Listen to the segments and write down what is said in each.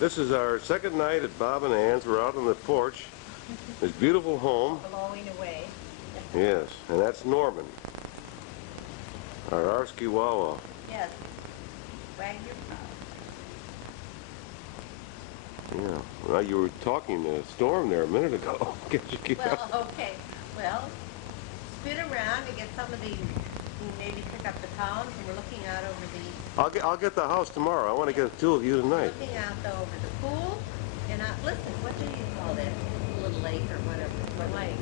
This is our second night at Bob and Ann's. We're out on the porch. This beautiful home. Blowing away. Yes, and that's Norman. Our Arsky Wawa. Yes. Wag your Yeah. Well, you were talking to Storm there a minute ago. Well, okay. Well, spin around and get some of the, maybe pick up the columns, and we're looking out over the... I'll get the house tomorrow. I want to get two of you tonight. Looking out over the pool, and listen, what do you call that little lake or whatever? What lake?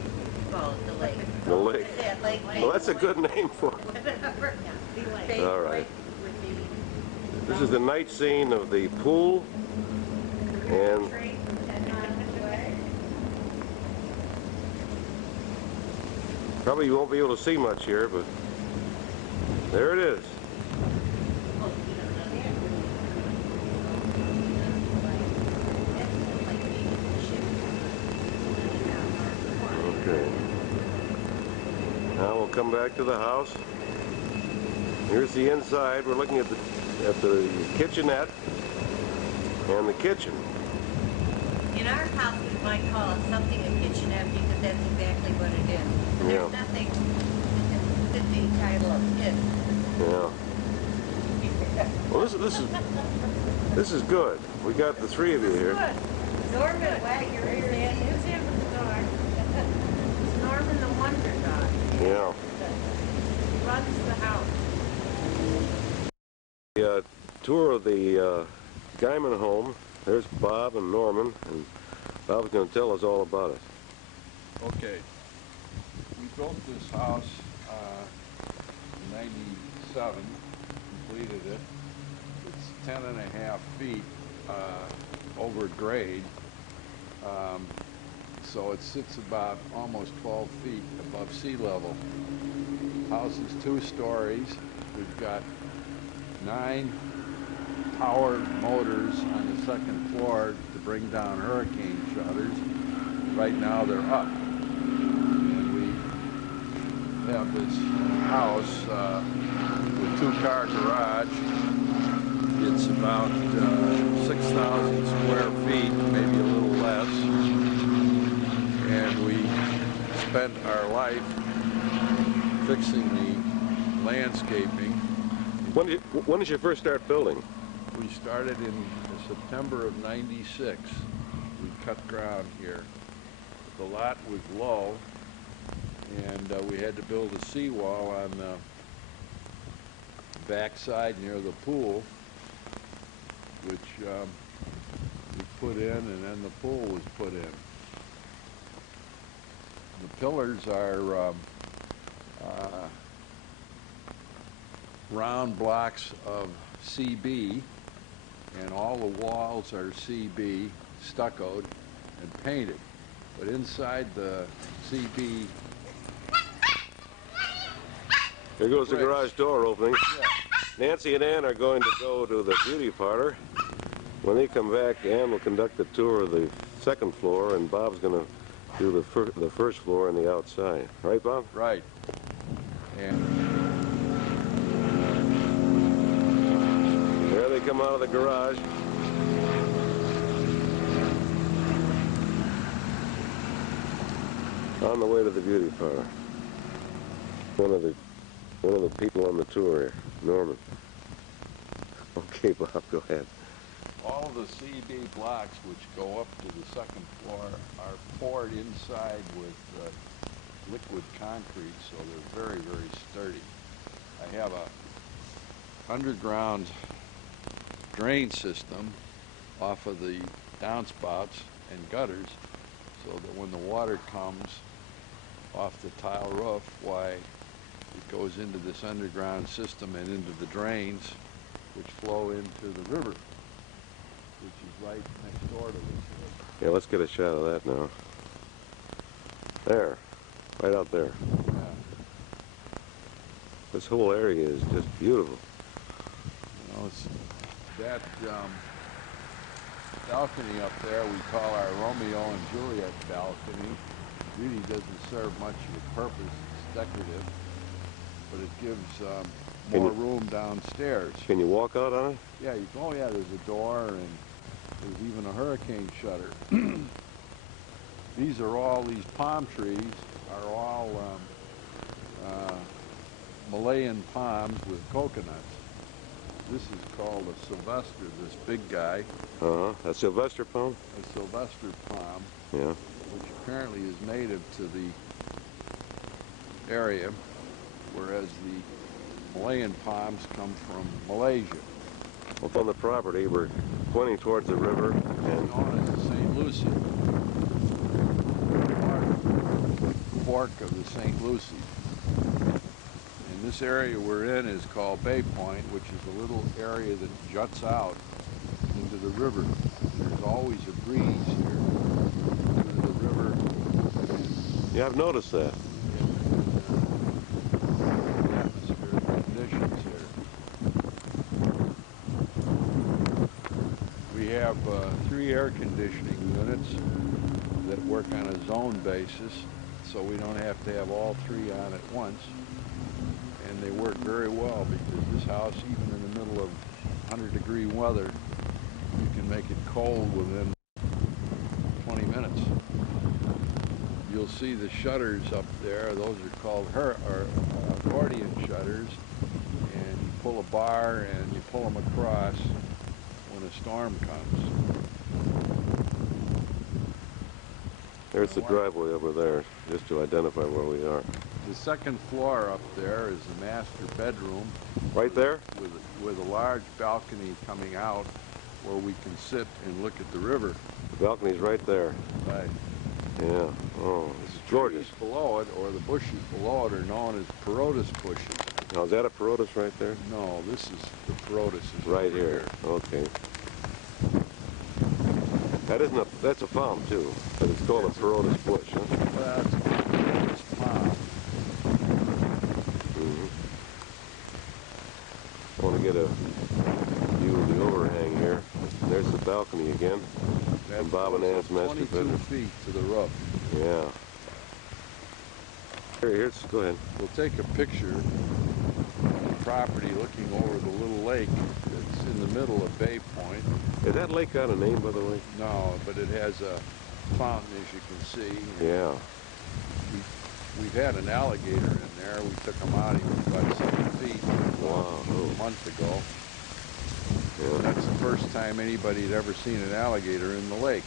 Call it the lake. The lake. Yeah, lake. Well, that's a good name for it. All right. This is the night scene of the pool, and probably you won't be able to see much here, but there it is. Okay. Now we'll come back to the house. Here's the inside. We're looking at the kitchenette and the kitchen. In our house, we might call it something a kitchenette because that's exactly what it is. There's nothing that the title of it. Yeah. Well, this is good. We got the three of you here. Norman Wagner is in. Who's in with the dog? It's Norman the Wonder Dog. Yeah. He runs the house. The tour of the Geiman home. There's Bob and Norman, and Bob's going to tell us all about it. Okay. We built this house in '97, completed it. It's 10.5 feet over grade, so it sits about almost 12 feet above sea level. House is 2 stories. We've got 9 power motors on the 2nd floor to bring down hurricane shutters. Right now they're up. And we have this house with 2-car garage. It's about 6,000 square feet, maybe a little less. And we spent our life fixing the landscaping. When did you first start building? We started in September of '96. We cut ground here. The lot was low, and we had to build a seawall on the backside near the pool, which we put in, and then the pool was put in. The pillars are round blocks of CB, and all the walls are CB, stuccoed and painted. But inside the CB... There goes the garage door opening. Yeah. Nancy and Ann are going to go to the beauty parlor. When they come back, Ann will conduct a tour of the 2nd floor, and Bob's going to do the first floor and the outside. Right, Bob? Right. And there they come out of the garage. On the way to the beauty parlor. One of the people on the tour here, Norman. Okay, Bob, go ahead. all of the CB blocks which go up to the 2nd floor are poured inside with liquid concrete, so they're very, very sturdy. I have a underground drain system off of the downspouts and gutters, so that when the water comes off the tile roof, why, it goes into this underground system and into the drains, which flow into the river, which is right next door to this. Yeah, let's get a shot of that now. There, right out there. Yeah. This whole area is just beautiful. You know, it's that balcony up there we call our Romeo and Juliet balcony. Really doesn't serve much of a purpose. It's decorative, but it gives more room downstairs. Can you walk out on it? Yeah, you can, oh yeah, there's a door, and There's even a hurricane shutter. These palm trees are all Malayan palms with coconuts. This is called a Sylvester, this big guy. A Sylvester palm? A Sylvester palm. Yeah. Which apparently is native to the area, whereas the Malayan palms come from Malaysia. Well, on the property, we're pointing towards the river and known as the St. Lucie. Fork of the St. Lucie. And this area we're in is called Bay Point, which is a little area that juts out into the river. There's always a breeze here into the river. Yeah, I've noticed that. Atmospheric conditions here. We have 3 air conditioning units that work on a zone basis, so we don't have to have all 3 on at once. And they work very well because this house, even in the middle of 100-degree weather, you can make it cold within 20 minutes. You'll see the shutters up there. Those are called accordion shutters, and you pull a bar and you pull them across when a storm comes. There's the driveway over there, just to identify where we are. The second floor up there is the master bedroom. Right there? With a large balcony coming out where we can sit and look at the river. The balcony's right there. Right. Yeah. Oh, this is gorgeous. The trees below it, or the bushes below it, are known as Perotus bushes. Now, is that a Perotus right there? No, this is the Perotus is right here. Okay. That's a palm too, but it's called a Perotus bush, huh? That's a Perotus palm. I want to get a view of the overhang here. There's the balcony again. And Bob and Ann's master bedroom. 22 feet to the roof. Yeah. Go ahead. We'll take a picture of the property looking over the little lake that's in the middle of Bay Point. Has that lake got a name, by the way? No, but it has a fountain, as you can see. Yeah. We've had an alligator in there. We took him out. He was about 7 feet a month ago. Yeah. That's the first time anybody had ever seen an alligator in the lake.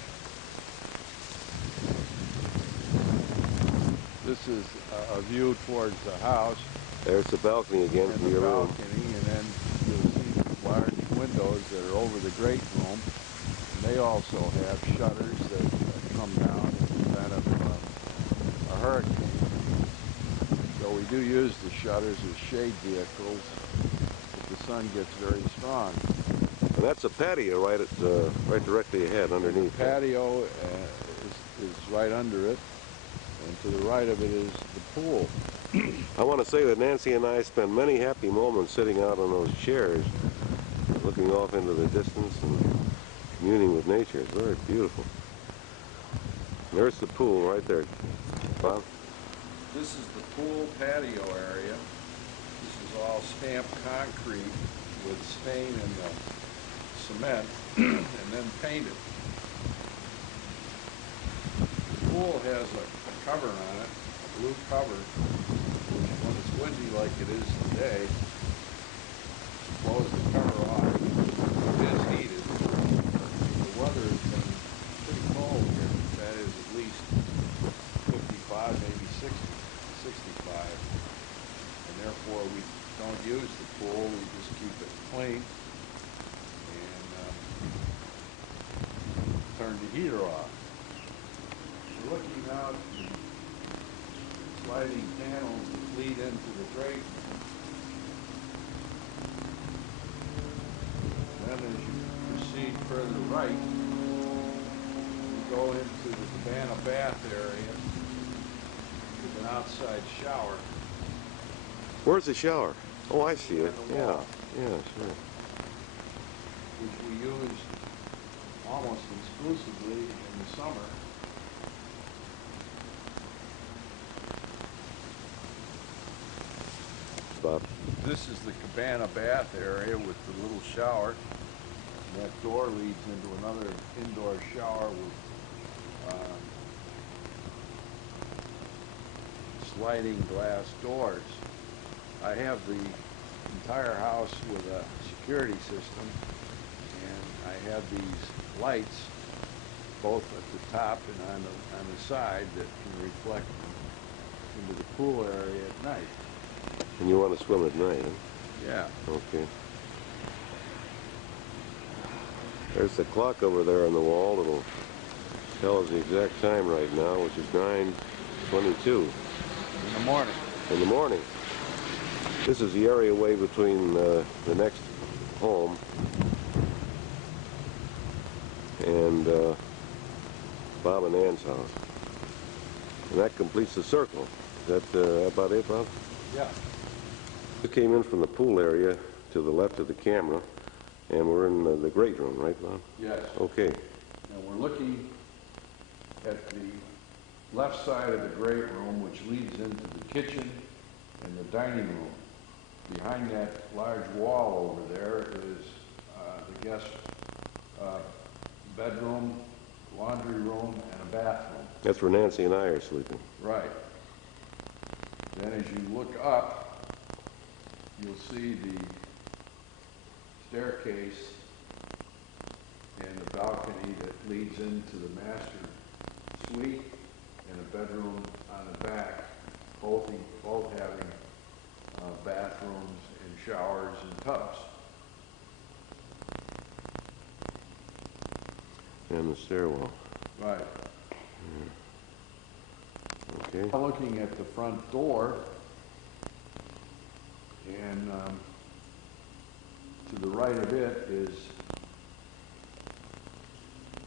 This is a view towards the house. There's the balcony again from your room. And then you'll see large windows that are over the great room. And they also have shutters that come down in the event of a hurricane. So we do use the shutters as shade vehicles if the sun gets very strong. And that's a patio right directly ahead underneath. The patio is right under it, and to the right of it is the pool. I want to say that Nancy and I spent many happy moments sitting out on those chairs, looking off into the distance and communing with nature. It's very beautiful. There's the pool right there, Bob. This is the pool patio area. This is all stamped concrete with stain and cement and then painted. The pool has a cover on it, a blue cover, which when it's windy like it is today, blows the cover off. It is heated. The weather has been pretty cold here. That is at least 55, maybe 60, 65. And therefore we don't use the pool, we just keep it clean. Turn the heater off. We're looking out the sliding panels that lead into the grate. Then as you proceed further right, you go into the cabana bath area with an outside shower. Where's the shower? Oh, I see it. Yeah, yeah, sure. Which we use almost exclusively in the summer. Bob. This is the cabana bath area with the little shower. And that door leads into another indoor shower with sliding glass doors. I have the entire house with a security system, and I have these lights both at the top and on the side that can reflect into the pool area at night. And you want to swim at night, huh? Yeah. Okay. There's the clock over there on the wall. It'll tell us the exact time right now, which is 9:22. In the morning. In the morning. This is the areaway between the next home and Bob and Ann's house. And that completes the circle. Is that about it, Bob? Yeah. We came in from the pool area to the left of the camera, and we're in the great room, right, Bob? Yes. Okay. And we're looking at the left side of the great room, which leads into the kitchen and the dining room. Behind that large wall over there is the guest bedroom, laundry room, and a bathroom. That's where Nancy and I are sleeping. Right. Then as you look up, you'll see the staircase and the balcony that leads into the master suite and a bedroom on the back, both having bathrooms and showers and tubs. And the stairwell. Right. Okay. Now looking at the front door, and to the right of it is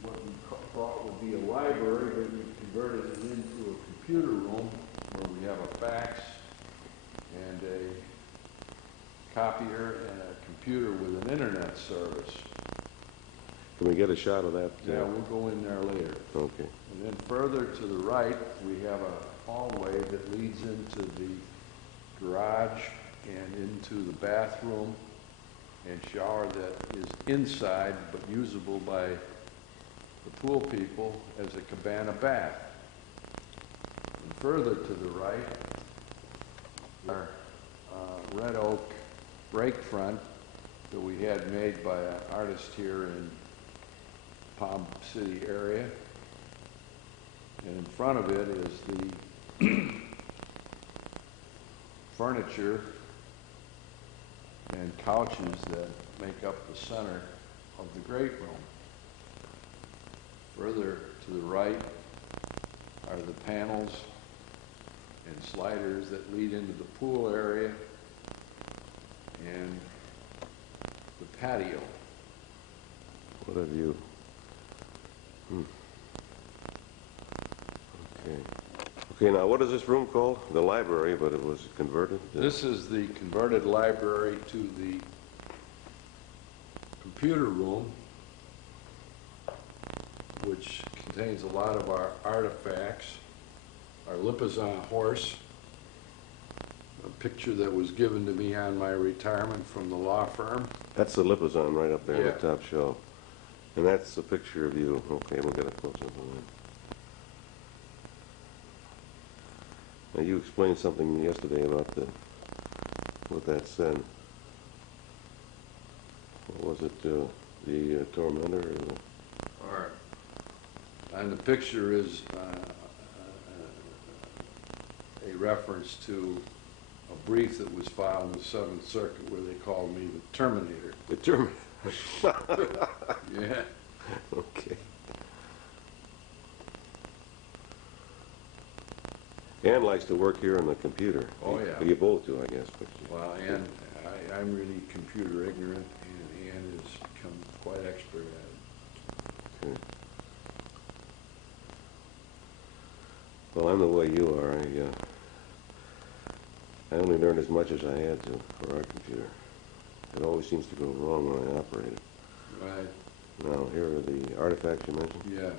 what we thought would be a library, but we converted it into a computer room where we have a fax and a copier and a computer with an internet service. Can we get a shot of that? Yeah, we'll go in there later. Okay. And then further to the right, we have a hallway that leads into the garage and into the bathroom and shower that is inside but usable by the pool people as a cabana bath. And further to the right, our red oak break front that we had made by an artist here in Palm City area. And in front of it is the furniture and couches that make up the center of the great room. Further to the right are the panels and sliders that lead into the pool area and the patio. What a view. Okay. Okay, now what is this room called? The library, but it was converted? This is the converted library to the computer room, which contains a lot of our artifacts, our Lipizzan horse, a picture that was given to me on my retirement from the law firm. That's the Lipizzan right up there on Yeah. the top shelf. And that's a picture of you. Okay, we'll get a close-up of that. Now, you explained something yesterday about what that said. What was it, the tormentor? Or the... All right. And the picture is a reference to a brief that was filed in the Seventh Circuit where they called me the Terminator. The Terminator. Yeah. Okay. Ann likes to work here on the computer. Oh, yeah. You both do, I guess. But Well, Ann, I'm really computer ignorant, and Ann has become quite expert at it. Okay. Well, I'm the way you are. I only learned as much as I had to for our computer. It always seems to go wrong when I operate it. Right. Now, here are the artifacts you mentioned. Yeah.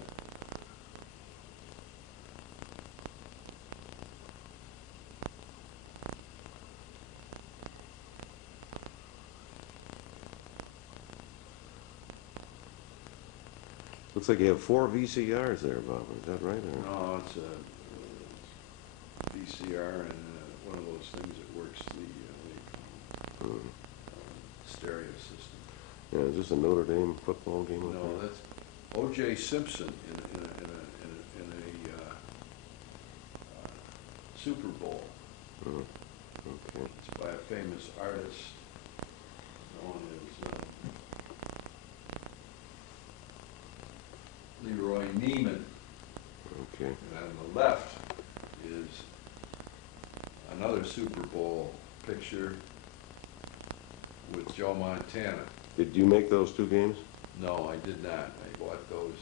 Looks like you have 4 VCRs there, Bob. Is that right? Or? No, it's a VCR and one of those things that works the stereo system. Yeah, is this a Notre Dame football game? No, that's O.J. Simpson in a Super Bowl. Okay. It's by a famous artist known as Leroy Neiman. Okay. And on the left is another Super Bowl picture with Joe Montana. Did you make those 2 games? No, I did not. I bought those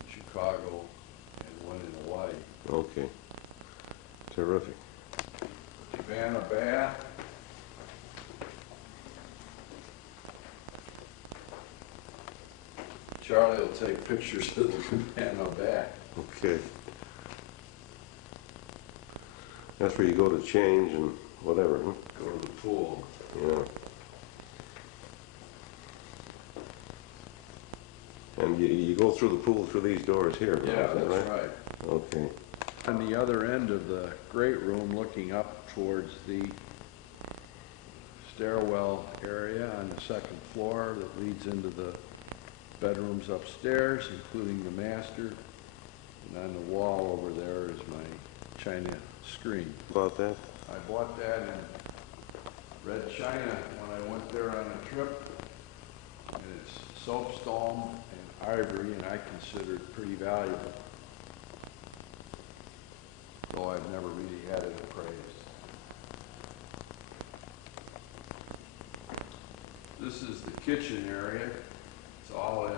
in Chicago and one in Hawaii. Okay. Terrific. Savannah Bath. Charlie will take pictures of the Savannah Bath. Okay. That's where you go to change and whatever, huh? Go to the pool. Yeah. And you go through the pool through these doors here, Bob, Yeah, is that that's right. Okay. On the other end of the great room, looking up towards the stairwell area on the 2nd floor that leads into the bedrooms upstairs, including the master. And on the wall over there is my china screen. About that? I bought that in red china when I went there on a trip. And it's soapstone and ivory, and I consider it pretty valuable. Though I've never really had it appraised. This is the kitchen area. It's all in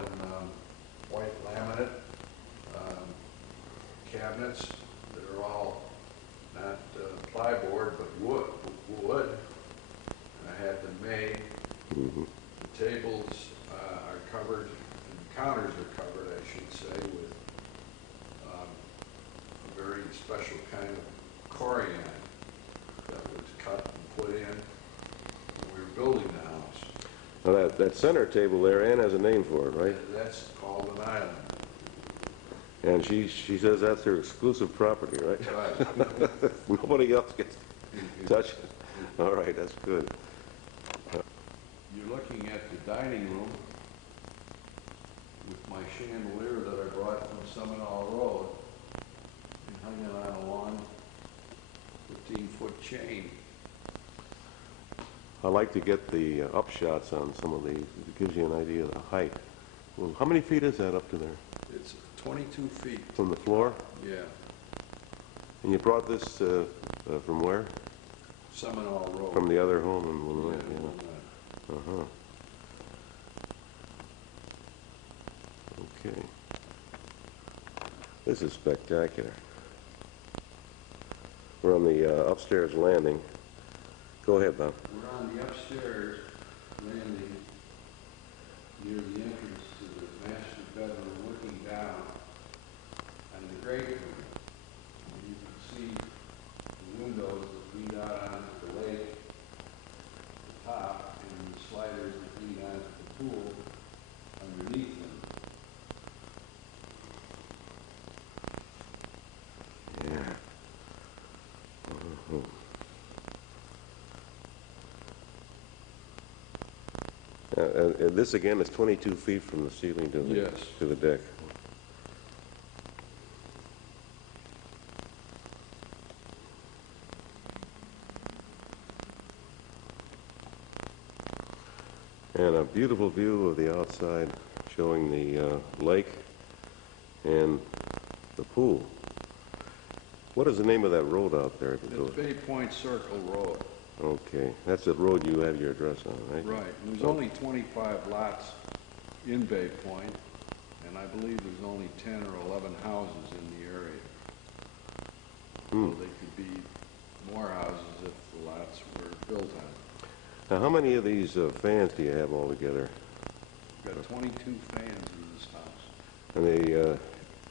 white laminate cabinets that are all not plyboard but wood. And I had them made. Mm-hmm. The tables are covered, and the counters are covered, I should say, with a very special kind of corian that was cut and put in when we were building the house. Now that center table there, Ann has a name for it, right? That's called an island. And she says that's her exclusive property, right? Right. Nobody else gets to touch it. All right, that's good. You're looking at the dining room with my chandelier that I brought from Seminole Road and hung it on a long 15-foot chain. I like to get the upshots on some of these. It gives you an idea of the height. Well, how many feet is that up to there? It's 22 feet. From the floor? Yeah. And you brought this from where? Seminole Road. From the other home in Wilmette, Yeah, yeah. Uh-huh. Okay. This is spectacular. We're on the upstairs landing. Go ahead, Bob. We're on the upstairs landing near the entrance to the master bedroom, looking down on the great room. And you can see the windows that lead out onto the lake at the top, and the sliders that lead onto the pool underneath them. Yeah. Uh-huh. And this again is 22 feet from the ceiling to the, Yes. to the deck. And a beautiful view of the outside showing the lake and the pool. What is the name of that road out there? It's Bay Point Circle Road. Okay, that's the road you have your address on, right? Right. And there's only 25 lots in Bay Point, and I believe there's only 10 or 11 houses in the area. Hmm. So they could be more houses if the lots were built on. Now, how many of these fans do you have altogether? We've got 22 fans in this house. And they,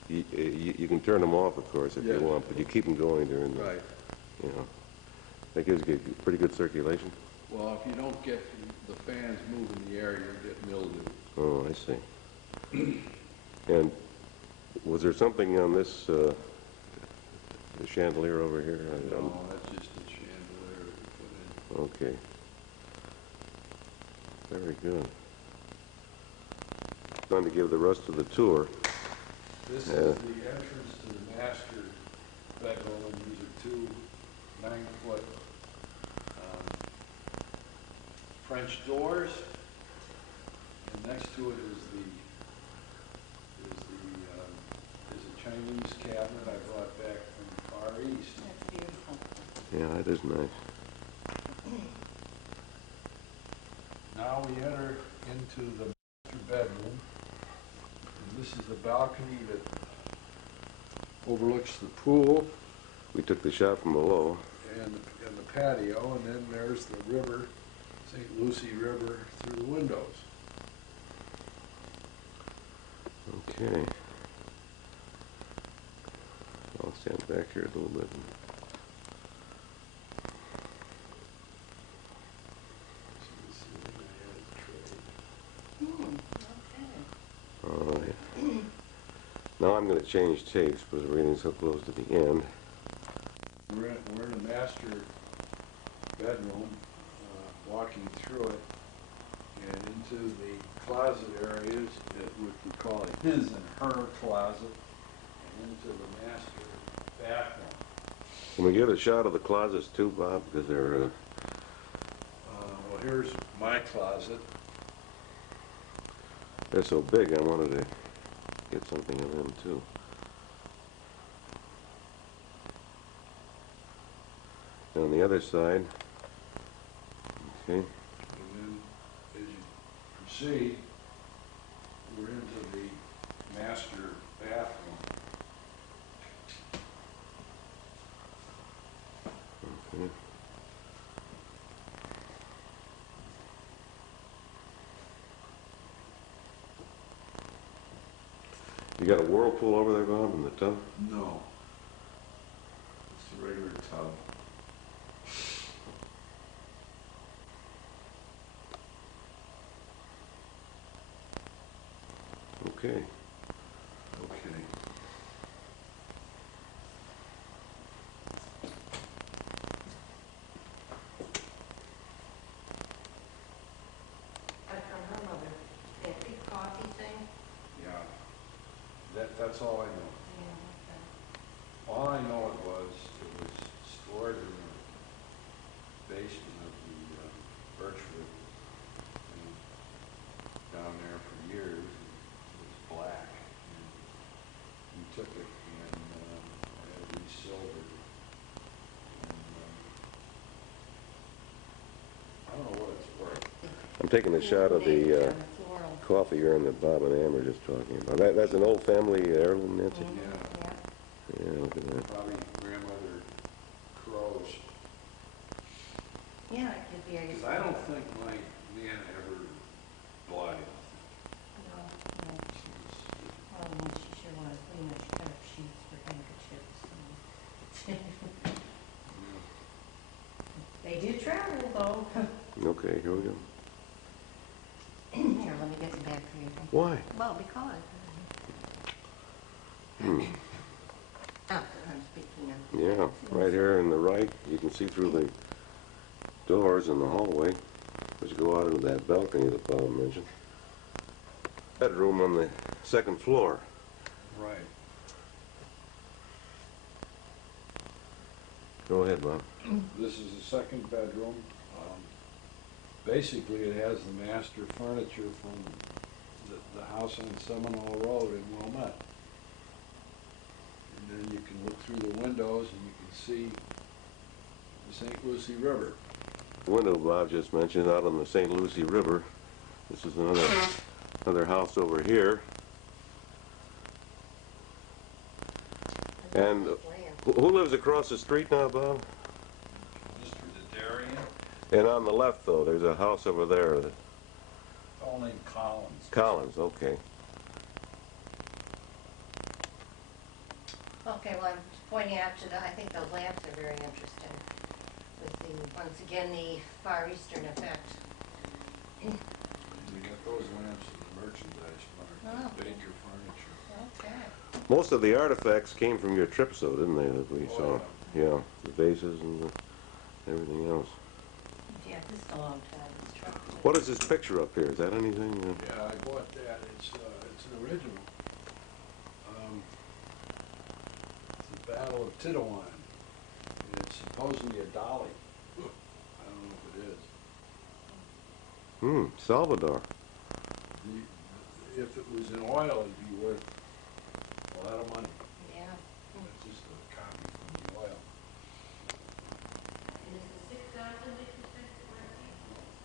you can turn them off, of course, if you Yes. want, but you keep them going during the, Right. you know. That gives you pretty good circulation. Well, if you don't get the fans moving the air, you'll get mildew. Oh, I see. And was there something on this the chandelier over here? No, that's just a chandelier we put in. Okay. Very good. Going to give the rest of the tour. This is the entrance to the master bedroom, and these are two 9-foot French doors, and next to it is a Chinese cabinet I brought back from the Far East. That's beautiful. Yeah, that is nice. Now we enter into the master bedroom, and this is a balcony that overlooks the pool We took the shot from below. and the patio, and then there's the river, St. Lucie River, through the windows. Okay. I'll stand back here a little bit. Okay. All right. Now I'm going to change tapes because we're getting so close to the end. We're in the master bedroom, walking through it, and into the closet areas, what we call a his and her closet, and into the master bathroom. Can we get a shot of the closets too, Bob? Because they're... Well, here's my closet. they're so big, I wanted to get something of them too. And on the other side, okay, And then, as you proceed, we're into the master bathroom. okay. You got a whirlpool over there, Bob, in the tub? No. It's a regular tub. Okay. Okay. Like from her mother, that big coffee thing? Yeah. That's all I know. Yeah, All I know it was stored in the basement of the Birchwood thing down there for years. It was black. And we took it and I had it resilvered. And I don't know what it's worth. I'm taking a shot of the floral. coffee urn that Bob and Ann were just talking about. That's an old family heirloom, Nancy? Mhm, Yeah. yeah. Yeah, look at that. Probably grandmother Crow's. Yeah, it could be. Because I don't think my man ever bought it. No, no. Well, she sure was. Pretty much cut up sheets for handkerchiefs. They do travel, though. Okay, here we go. Here, let me get some back for you. Why? Well, because. Hmm. Oh, I'm speaking of. Yeah, right here in the right, you can see through the doors in the hallway, as you go out into that balcony that Bob mentioned. Bedroom on the second floor. Right. Go ahead, Bob. This is the second bedroom. Basically, it has the master furniture from the house on Seminole Road in Wilmette. And then you can look through the windows and you can see the St. Lucie River. The window Bob just mentioned out on the St. Lucie River. This is another house over here. And who lives across the street now, Bob? Mr. Dadarian, And on the left, though, there's a house over there. all named Collins. Collins, okay. Okay, well, I'm just pointing out I think those lamps are very interesting. With once again, the Far Eastern effect. We got those lamps in the merchandise mart. Oh. They Most of the artifacts came from your trips, though, didn't they, that we saw? Yeah, the vases and everything else. Yeah, this is a long time. This truck. What is this picture up here? Is that anything? Yeah, I bought that. It's an original. It's the Battle of Tidawan. And it's supposedly a dolly. I don't know if it is. Salvador. If it was in oil, it'd be worth a lot of money. Yeah. That's just a copy from the oil. And this is 6,000 square feet.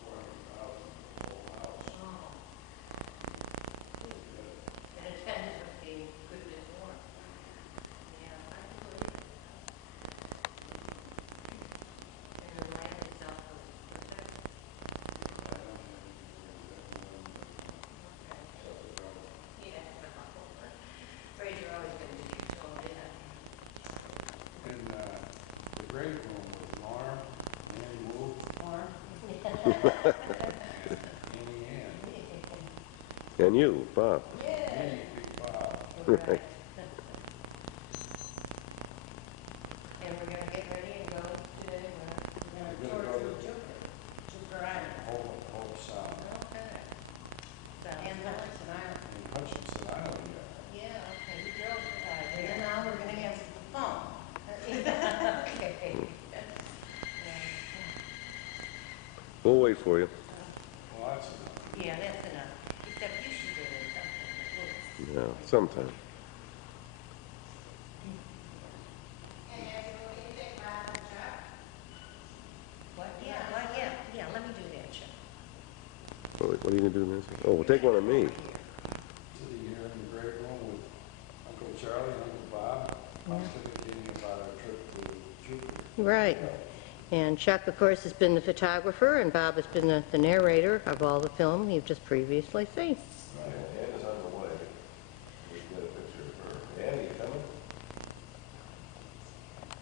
400,000 whole house. Oh. And it's kind of a good bit more. Yeah, I can believe it. And the land itself was perfect. Yeah. Afraid you're always going to be told that. In the great room with Norm, Annie Wu, Annie Ann, And you, Bob. Annie, Big Bob. Right. And we're going to get ready and go today. We're gonna go to Jupiter Island. Hope Sound Okay. And Hutchinson Island. in Hutchinson Island. Yeah, okay, we drove there. And now we're going to answer the phone. Okay. We'll wait for you. Well, that's enough. Yeah, that's enough. Except you should do it something. Yeah, sometime. What? Yeah, let me do that, Chuck. What are you going to do, Nancy? Oh, we'll take one of me. Sitting here in the great room with Uncle Charlie and Uncle Bob, pontificating about our trip to Jupiter. Right. And Chuck, of course, has been the photographer, and Bob has been the narrator of all the film you've just previously seen. Right, Ann is on the way. We get a picture of her. Ann, you coming?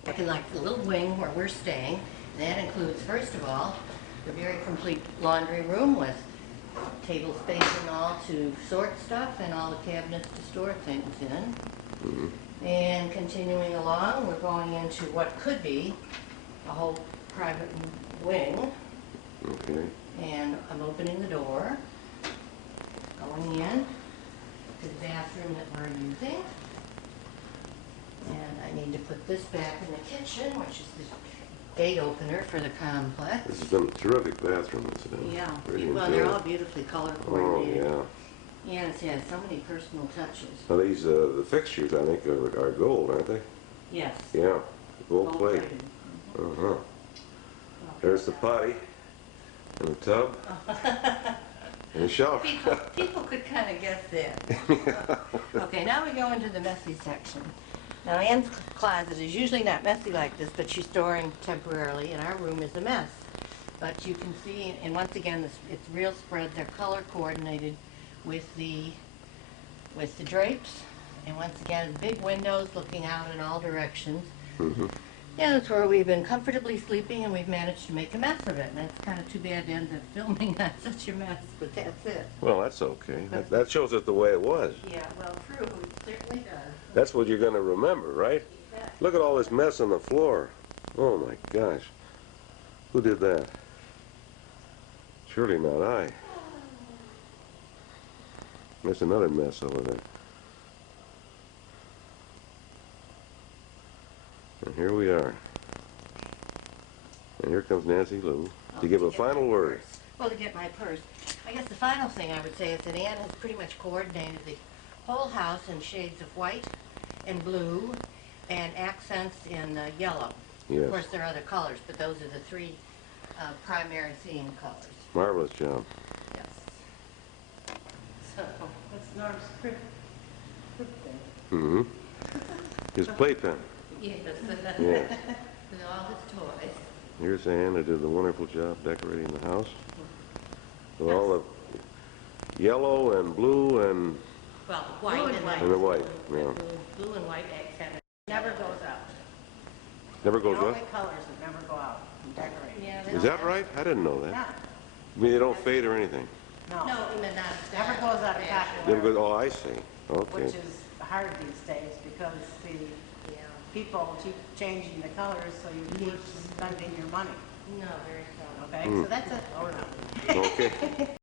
Looking like the little wing where we're staying. That includes, first of all, a very complete laundry room with table space and all to sort stuff and all the cabinets to store things in. And continuing along, we're going into what could be a whole private wing. Okay. And I'm opening the door, going in to the bathroom that we're using. And I need to put this back in the kitchen, which is the gate opener for the complex. This has been a terrific bathroom, incident. Yeah, Really well, enjoyed they're it. all beautifully color Oh, coordinated. yeah. Yeah, it's had so many personal touches. Now these, the fixtures, I think, are gold, aren't they? Yes. Yeah, gold plate. plated. Uh-huh. There's the potty, and the tub, and the shower. People could kind of guess that. Okay, now we go into the messy section. Now, Ann's closet is usually not messy like this, but she's storing temporarily, and our room is a mess. But you can see, and once again, it's real spread. They're color coordinated with the drapes, and once again, big windows looking out in all directions. Mm-hmm. Yeah, that's where we've been comfortably sleeping, and we've managed to make a mess of it. And that's kind of too bad to end up filming on such a mess, but that's it. Well, that's okay. That shows it the way it was. Yeah, well, true, it certainly does. That's what you're going to remember, right? Look at all this mess on the floor. Oh, my gosh. Who did that? Surely not I. There's another mess over there. And here we are. And here comes Nancy Lou to give a final word. Well, to get my purse. I guess the final thing I would say is that Ann has pretty much coordinated the whole house in shades of white and blue and accents in yellow. Yes. Of course, there are other colors, but those are the three primary theme colors. Marvelous job. Yes. So, what's Norm's script thing? Mm-hmm. His playpen. Yes. Yes. With all his toys. Here's Ann who did the wonderful job decorating the house. With all the yellow and blue and Well, white and white. the white. Yeah. Blue and white accent. Never goes out. Never goes The what? only colors that never go out from decorating. Yeah, Is that right? I didn't know that. Yeah, I mean, they don't fade or anything. no. No, even not. Never goes out of copy. Never goes, oh, I see. Which Okay. is hard these days because the Yeah. people keep changing the colors, so you keep spending your money, No, very seldom. okay? So that's it. Oh, no. Okay.